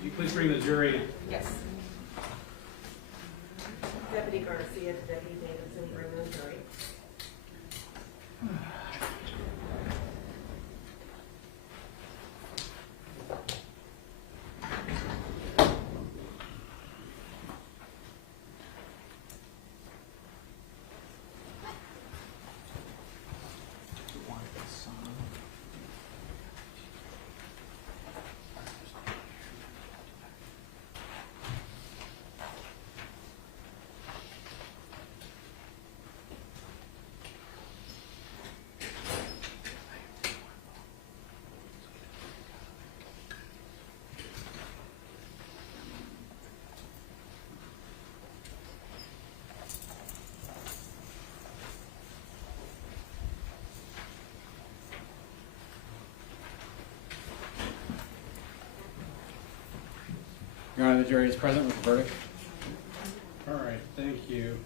Would you please bring the jury in? Yes. Deputy Garcia to Deputy Davidson, bring the jury. Your Honor, the jury is present with the verdict. All right, thank you.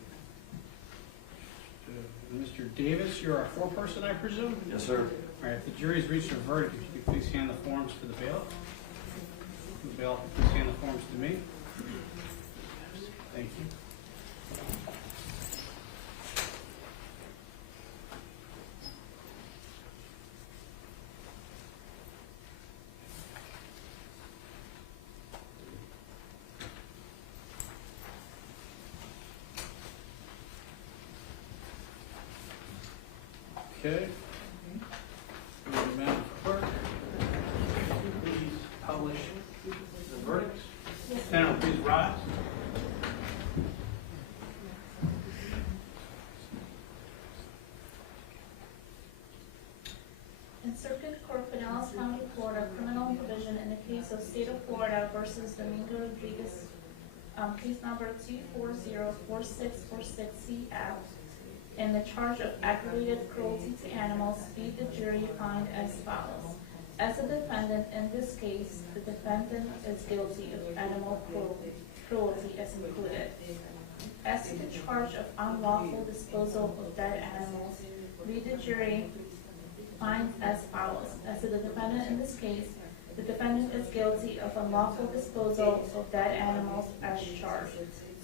Mr. Davis, you're a foreperson, I presume? Yes, sir. All right, if the jury's reached a verdict, if you could please hand the forms to the bailiff. The bailiff, please hand the forms to me. Thank you. Okay. Madam Clerk, please publish the verdicts. Panel, please rise. In Circuit Court, Pinellas County, Florida, Criminal Division in the case of State of Florida versus Domingo Rodriguez, case number 2404646CF, in the charge of aggravated cruelty to animals, be the jury find as follows. As a defendant in this case, the defendant is guilty of animal cruelty as included. As to the charge of unlawful disposal of dead animals, be the jury finds as follows. As to the defendant in this case, the defendant is guilty of unlawful disposal of dead animals as charged.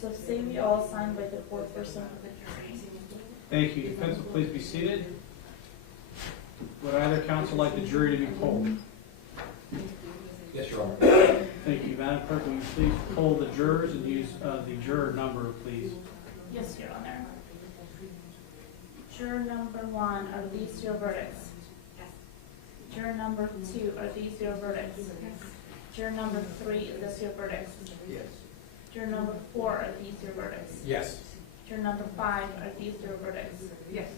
So say we all sign by the foreperson of the jury. Thank you. Defense will please be seated. Would either counsel like the jury to be polled? Yes, Your Honor. Thank you. Madam Clerk, will you please poll the jurors and use the juror number, please? Yes, Your Honor. Juror number 1, are these your verdicts? Yes. Juror number 2, are these your verdicts? Yes. Juror number 3, is this your verdicts? Yes. Juror number 4, are these your verdicts? Yes. Juror number 5, are these your verdicts? Yes.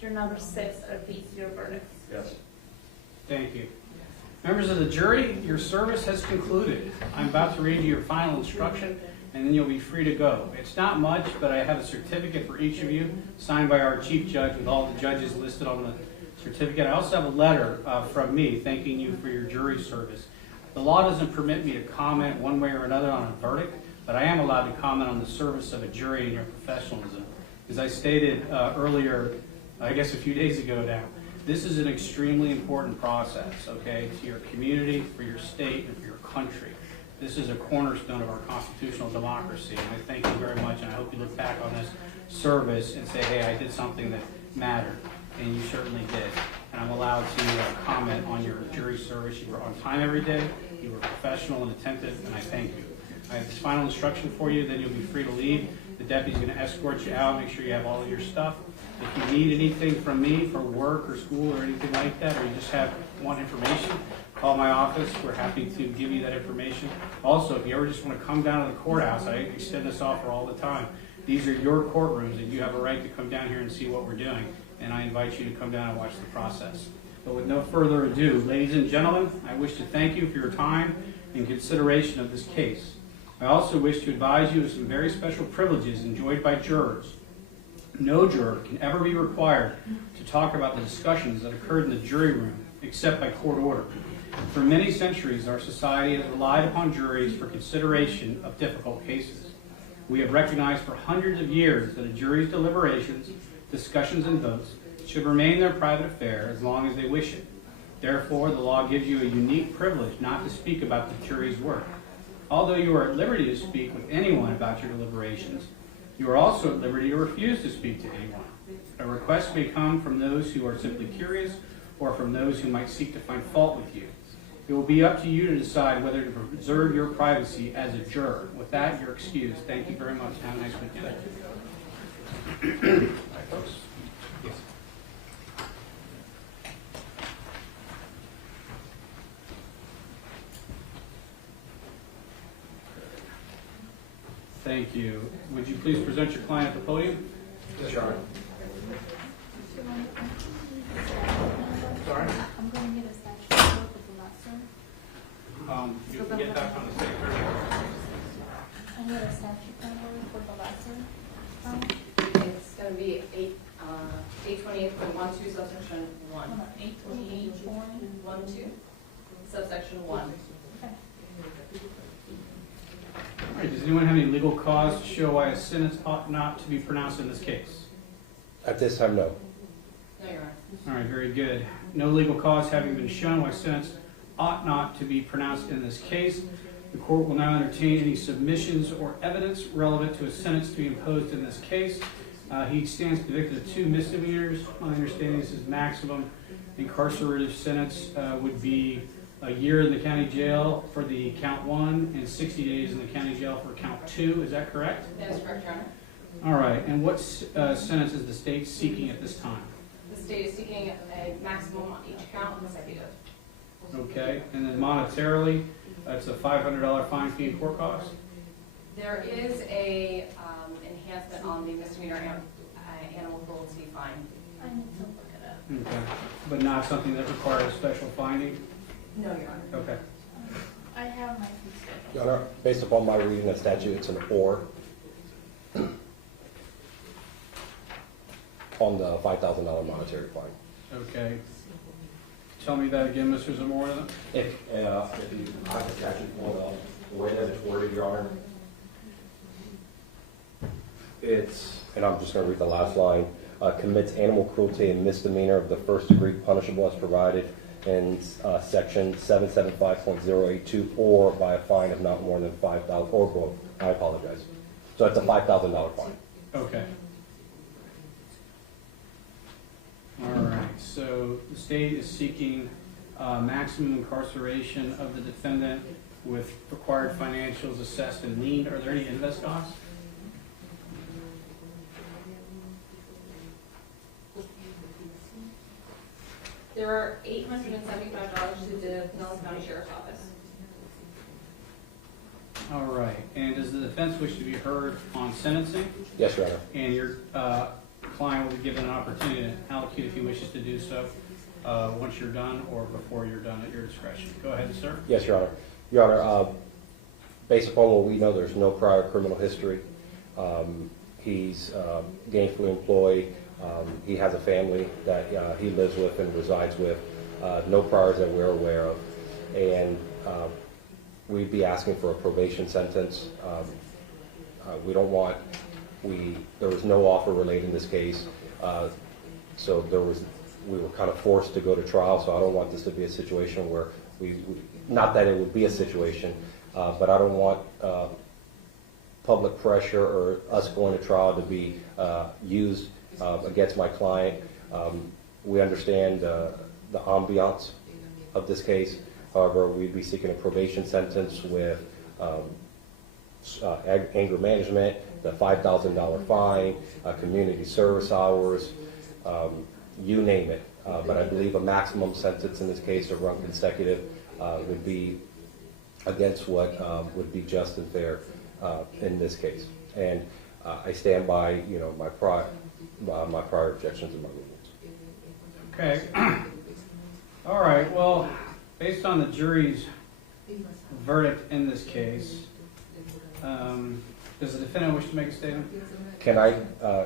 Juror number 6, are these your verdicts? Yes. Thank you. Members of the jury, your service has concluded. I'm about to read you your final instruction, and then you'll be free to go. It's not much, but I have a certificate for each of you, signed by our chief judge with all the judges listed on the certificate. I also have a letter from me thanking you for your jury service. The law doesn't permit me to comment one way or another on a verdict, but I am allowed to comment on the service of a jury and your professionalism. As I stated earlier, I guess a few days ago now, this is an extremely important process, okay, to your community, for your state, and for your country. This is a cornerstone of our constitutional democracy, and I thank you very much, and I hope you look back on this service and say, hey, I did something that mattered, and you certainly did. And I'm allowed to comment on your jury service. You were on time every day, you were professional and attentive, and I thank you. I have this final instruction for you, then you'll be free to leave. The deputy's going to escort you out, make sure you have all of your stuff. If you need anything from me for work or school or anything like that, or you just want information, call my office. We're happy to give you that information. Also, if you ever just want to come down to the courthouse, I extend this offer all the time. These are your courtrooms, and you have a right to come down here and see what we're doing, and I invite you to come down and watch the process. But with no further ado, ladies and gentlemen, I wish to thank you for your time and consideration of this case. I also wish to advise you of some very special privileges enjoyed by jurors. No juror can ever be required to talk about the discussions that occurred in the jury room except by court order. For many centuries, our society has relied upon juries for consideration of difficult cases. We have recognized for hundreds of years that a jury's deliberations, discussions, and votes should remain their private affair as long as they wish it. Therefore, the law gives you a unique privilege not to speak about the jury's work. Although you are at liberty to speak with anyone about your deliberations, you are also at liberty to refuse to speak to anyone. A request may come from those who are simply curious or from those who might seek to find fault with you. It will be up to you to decide whether to preserve your privacy as a juror. With that, you're excused. Thank you very much. Have a nice weekend. All right, folks. Yes. Thank you. Would you please present your client at the podium? Yes, Your Honor. Sorry? I'm going to get a statute report with the lesser. You can get that from the state attorney. I need a statute number for the lesser. It's gonna be 828.12 subsection 1. 828.12. Subsection 1. Okay. All right, does anyone have any legal cause to show why a sentence ought not to be pronounced in this case? At this time, no. No, Your Honor. All right, very good. No legal cause having been shown why sentence ought not to be pronounced in this case, the court will now entertain any submissions or evidence relevant to a sentence to be imposed in this case. He stands convicted of 2 misdemeanors. My understanding is his maximum incarcerative sentence would be a year in the county jail for the count 1 and 60 days in the county jail for count 2. Is that correct? That is correct, Your Honor. All right, and what sentence is the state seeking at this time? The state is seeking a maximum on each count consecutive. Okay, and then monetarily, that's a $500 fine fee and court costs? There is a enhancement on the misdemeanor animal cruelty fine. I need to look it up. Okay, but not something that requires special finding? No, Your Honor. Okay. I have my fee schedule. Your Honor, based upon my reading of statute, it's an or on the $5,000 monetary fine. Okay. Tell me that again, Mr. Zamora. If you have the statute pulled up, the way that it's worded, Your Honor, it's, and I'm just going to read the last line, commits animal cruelty and misdemeanor of the first degree punishable as provided in section 775.082 or by a fine of not more than $5,000 or both. I apologize. So it's a $5,000 fine. Okay. All right, so the state is seeking maximum incarceration of the defendant with required financials assessed and liened. Are there any invest costs? There are $875 to the Pinellas County Sheriff's Office. All right, and does the defense wish to be heard on sentencing? Yes, Your Honor. And your client will be given an opportunity to allocate if he wishes to do so once you're done or before you're done at your discretion. Go ahead, sir. Yes, Your Honor. Your Honor, based upon what we know, there's no prior criminal history. He's gainfully employed. He has a family that he lives with and resides with. No priors that we're aware of. And we'd be asking for a probation sentence. We don't want, there was no offer related in this case. So we were kind of forced to go to trial. So I don't want this to be a situation where not that it would be a situation, but I don't want public pressure or us going to trial to be used against my client. We understand the ambiance of this case. However, we'd be seeking a probation sentence with anger management, the $5,000 fine, community service hours, you name it. But I believe a maximum sentence in this case to run consecutive would be against what would be just and fair in this case. And I stand by, my prior objections and my rulings. Okay. All right. Well, based on the jury's verdict in this case, does the defendant wish to make a statement? Can I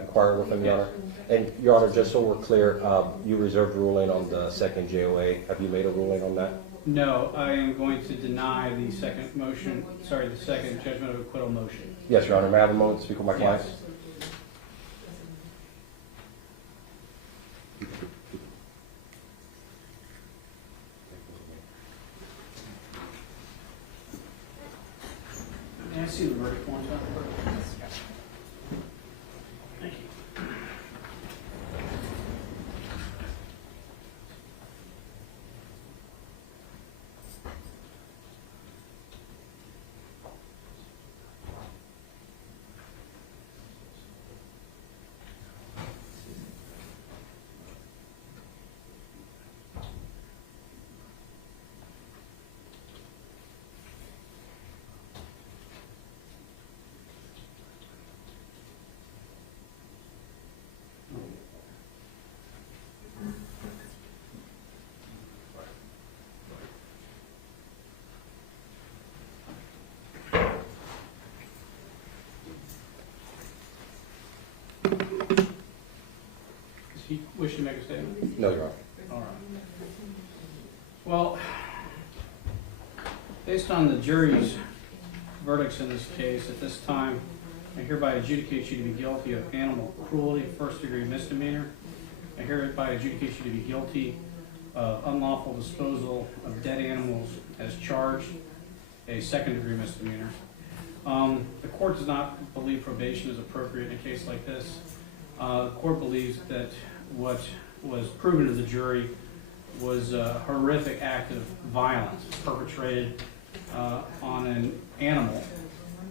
inquire with him, Your Honor? And Your Honor, just so we're clear, you reserved ruling on the second JOA. Have you made a ruling on that? No, I am going to deny the second motion, the second judgment of acquittal motion. Yes, Your Honor. May I have a moment to speak with my client? Yes. to see the verdict one time? Thank you. Does he wish to make a statement? No, Your Honor. All right. Well, based on the jury's verdicts in this case, at this time, I hereby adjudicate you to be guilty of animal cruelty, first-degree misdemeanor. I hereby adjudicate you to be guilty of unlawful disposal of dead animals as charged, a second-degree misdemeanor. The court does not believe probation is appropriate in a case like this. The court believes that what was proven to the jury was a horrific act of violence perpetrated on an animal.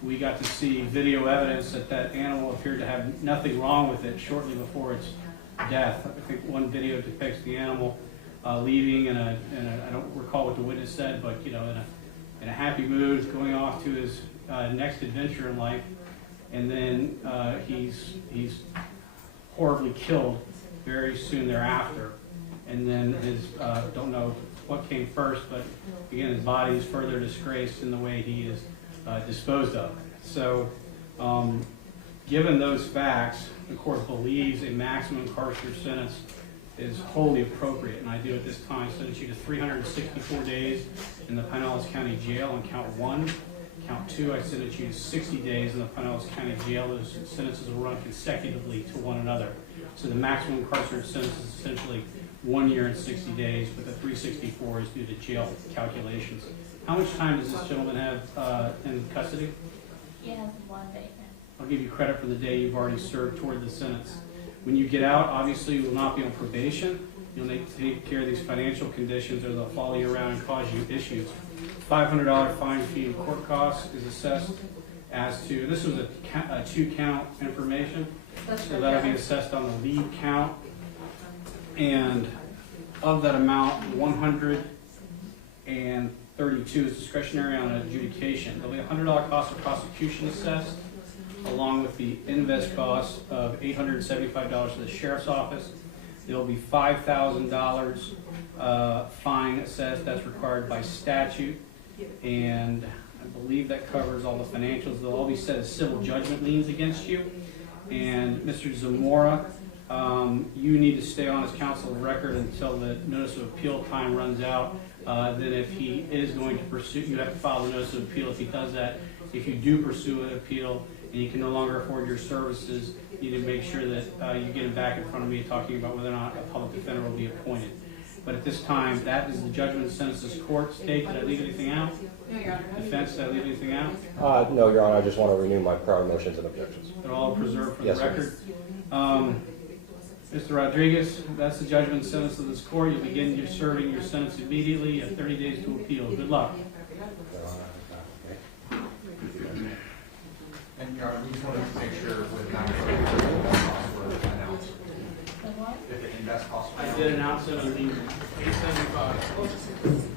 We got to see video evidence that that animal appeared to have nothing wrong with it shortly before its death. I think one video depicts the animal leaving in a I don't recall what the witness said, but in a happy mood, going off to his next adventure in life, and then he's horribly killed very soon thereafter. And then his don't know what came first, but again, his body is further disgraced in the way he is disposed of. So, given those facts, the court believes a maximum carceral sentence is wholly appropriate, and I do at this time sentence you to 364 days in the Pinellas County Jail on count 1. Count 2, I sentence you to 60 days in the Pinellas County Jail. Those sentences will run consecutively to one another. So the maximum incarcerated sentence is essentially 1 year and 60 days, but the 364 is due to jail calculations. How much time does this gentleman have in custody? He has 1 day. I'll give you credit for the day you've already served toward the sentence. When you get out, obviously you will not be on probation. You'll need to take care of these financial conditions or they'll follow you around and cause you issues. $500 fine, fee, and court costs is assessed as to, this was a 2-count information, so that'll be assessed on the lead count. And of that amount, 132 is discretionary on adjudication. There'll be a $100 cost of prosecution assessed, along with the invest cost of $875 to the sheriff's office. There'll be $5,000 fine assessed. That's required by statute, and I believe that covers all the financials. They'll all be set as civil judgment liens against you. And Mr. Zamora, you need to stay on as counsel of record until the notice of appeal time runs out. Then if he is going to pursue, you have to file the notice of appeal if he does that. If you do pursue an appeal and you can no longer afford your services, you need to make sure that you get him back in front of me talking about whether or not a public defender will be appointed. But at this time, that is the judgment and sentence of this court. State, did I leave anything out? No, Your Honor. Defense, did I leave anything out? No, Your Honor, I just want to renew my prior motions and objections. They're all preserved for the Yes, sir. record. Mr. Rodriguez, that's the judgment and sentence of this court. You'll begin your serving your sentence immediately. You have 30 days to appeal. Good luck. And Your Honor, we just wanted to make sure with the invest costs were announced. The what? If the invest costs were I did announce it on the 875.